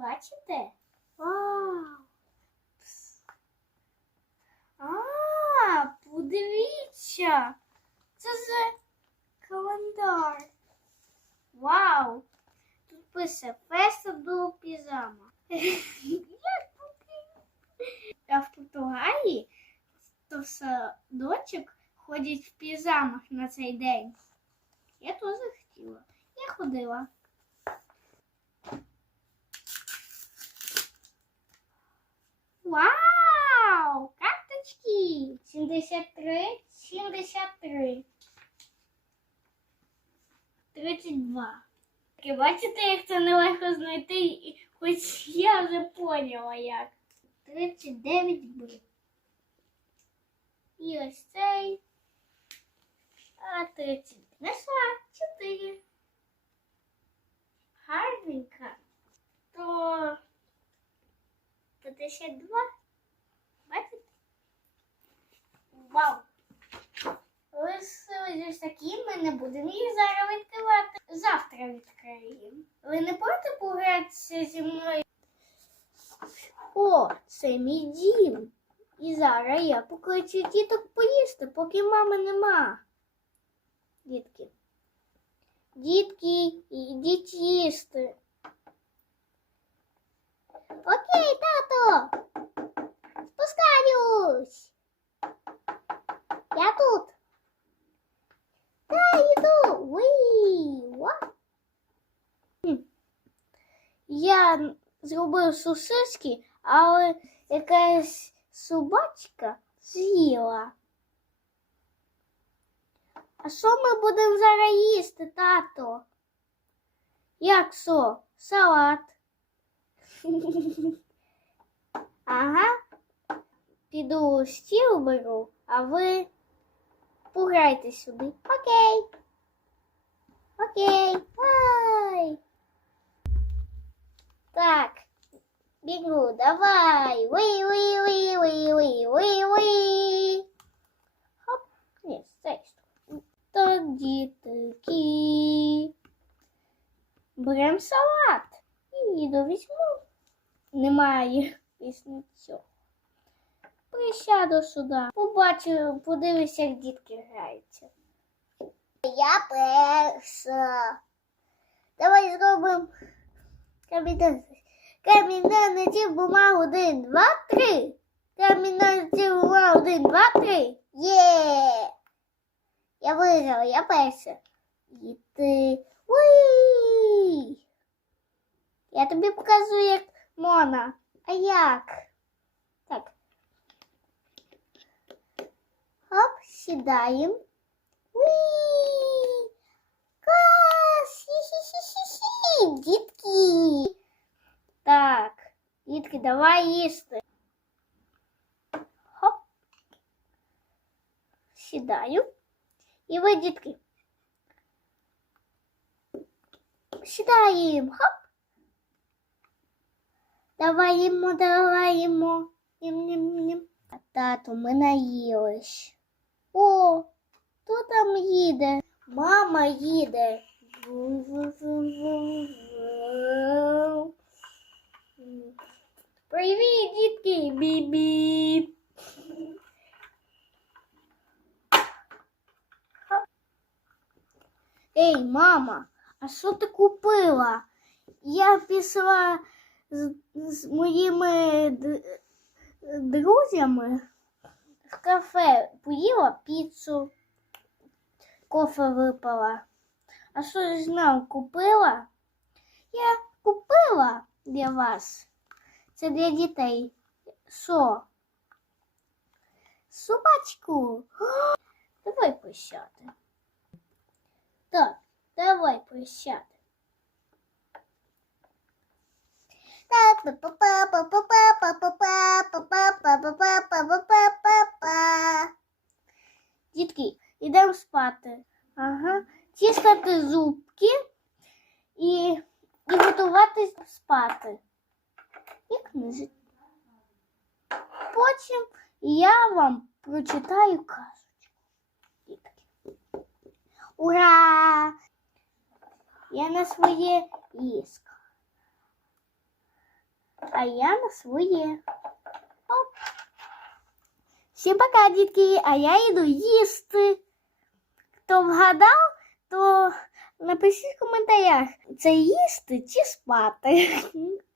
Бачите? Вау! А, подивіться! Це за календар. Вау! Тут пише феста до піжама. А в Португалії то в садочок ходять в піжамах на цей день. Я теж хотіла. Я ходила. Вау! Карточки! 73, 73. 32. І бачите, як це нелегко знайти, хоч я вже поняла як. 39 б. І ось цей. А 30. Знайшла 4. Гарненька. То 52. Бачите? Вау! Лишились ось такі, ми не будемо їх зараз відкривати. Завтра відкриємо. Ви не проти погратися зі мною? О, це мій дім. І зараз я покличу діток поїсти, поки мами нема. Дітки. Дітки, ідіть їсти. Окей, тато. Спускаюсь. Я тут. Уї. Ва. Хм. Я зробив сосиски, але якась собачка з'їла. А що ми будемо зараз їсти, тато? Як що? Салат. Ага. Піду стіл беру, а ви пограйте сюди. Окей. Окей. Бай. Так. Бегу, давай. Уи, уи, уи, уи, уи, уи, уи. Хоп. Ні, цієї. Тоді такі. Берем салат. І їду візьму. Немає після цього. Присяду сюди. Побачу, подивлюся, як дітки граються. Я перша. Давай зробимо камінь. Камінь бумагу один, два, три. Камінь бумагу один, два, три. Є. Я виграла, я перша. І ти. Уй! Я тобі показую, як Мона. А як? сідаємо. Уй! Клас! Хі-хі-хі-хі-хі! Дітки! Так, дітки, давай їсти. Хоп. Сідаю. І ви, дітки. Сідаємо. Хоп. Давай їмо, давай їмо. Нім-нім-нім. А тату, ми наїлись. О, хто там їде? Мама їде. Привіт, дітки! Бі-бі. Ей, мама, а що ти купила? Я пішла з, з моїми друзями в кафе, поїла піцу, кофе випила. А що ж нам купила? Я купила для вас. Це для дітей. Що? Собачку. Давай присяти. Так, давай присяти. Дітки, ідемо спати. Ага. Чистити зубки і, і готуватись спати. І книжки. Потім я вам прочитаю казочку. Дітки. Ура! Я на своє ліжко. А я на своє. Оп. Всім пока, дітки, а я йду їсти. Хто вгадав, то напишіть в коментарях, це їсти чи спати.